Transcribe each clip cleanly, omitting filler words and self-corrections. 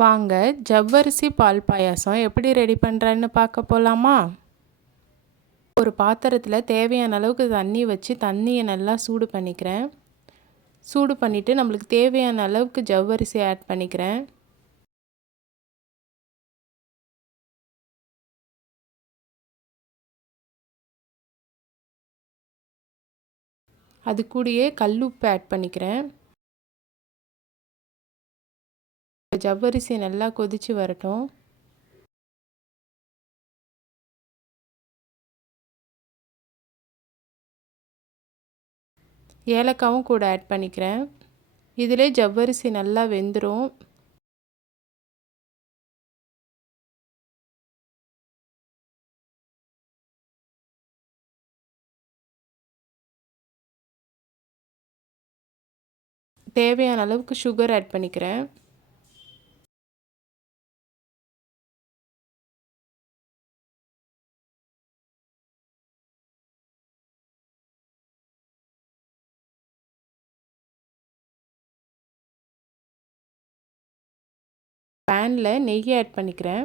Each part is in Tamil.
வாங்க ஜவ்வரிசி பால் பாயாசம் எப்படி ரெடி பண்ணுறேன்னு பார்க்க போகலாமா? ஒரு பாத்திரத்தில் தேவையான அளவுக்கு தண்ணி வச்சு தண்ணியை நல்லா சூடு பண்ணிக்கிறேன். சூடு பண்ணிவிட்டு நம்மளுக்கு தேவையான அளவுக்கு ஜவ்வரிசி ஆட் பண்ணிக்கிறேன். அது கூடயே கல்லுப்பு ஆட் பண்ணிக்கிறேன். ஜவ்வரிசி நல்லா கொதித்து வரட்டும். ஏலக்காவும் கூட ஆட் பண்ணிக்கிறேன். இதிலே ஜவ்வரிசி நல்லா வெந்துடும். தேவையான அளவுக்கு சுகர் ஆட் பண்ணிக்கிறேன். பேனில் நெய் ஆட் பண்ணிக்கிறேன்.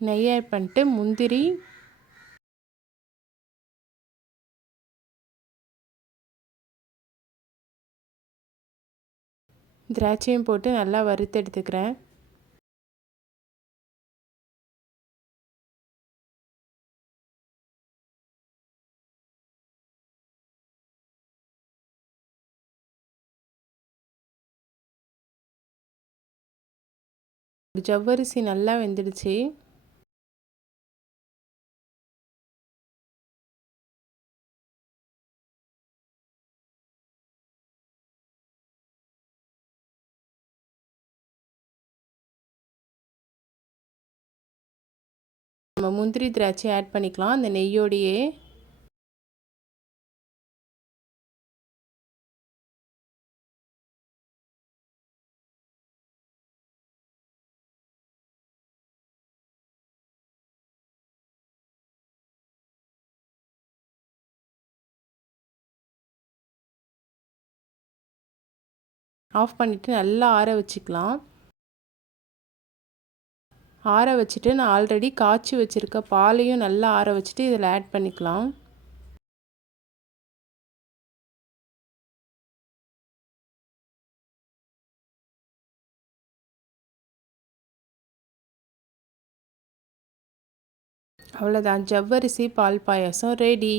நெய் ஆட் பண்ணிட்டு முந்திரி, திராட்சையும் போட்டு நல்லா வறுத்து எடுத்துக்கிறேன். ஜவ்வரிசி நல்லா வெந்துடுச்சு. நம்ம முந்திரி திராட்சை ஆட் பண்ணிக்கலாம் அந்த நெய்யோடையே. ஆஃப் பண்ணிவிட்டு நல்லா ஆற வச்சுக்கலாம். ஆற வச்சுட்டு நான் ஆல்ரெடி காய்ச்சி வச்சுருக்க பாலையும் நல்லா ஆற வச்சுட்டு இதில் ஆட் பண்ணிக்கலாம். அவ்வளோதான், ஜவ்வரிசி பால் பாயாசம் ரெடி.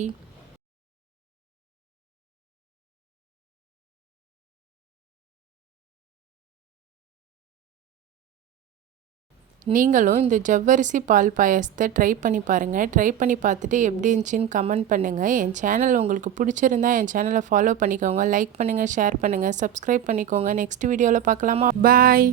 நீங்களும் இந்த ஜவ்வரிசி பால் பாயாசத்தை ட்ரை பண்ணி பாருங்கள். ட்ரை பண்ணி பார்த்துட்டு எப்படி இருந்துச்சுன்னு கமெண்ட் பண்ணுங்கள். என் சேனல் உங்களுக்கு பிடிச்சிருந்தா என் சேனலை ஃபாலோ பண்ணிக்கோங்க. லைக் பண்ணுங்கள், ஷேர் பண்ணுங்கள், சப்ஸ்கிரைப் பண்ணிக்கோங்க. நெக்ஸ்ட் வீடியோவில் பார்க்கலாமா? பாய்.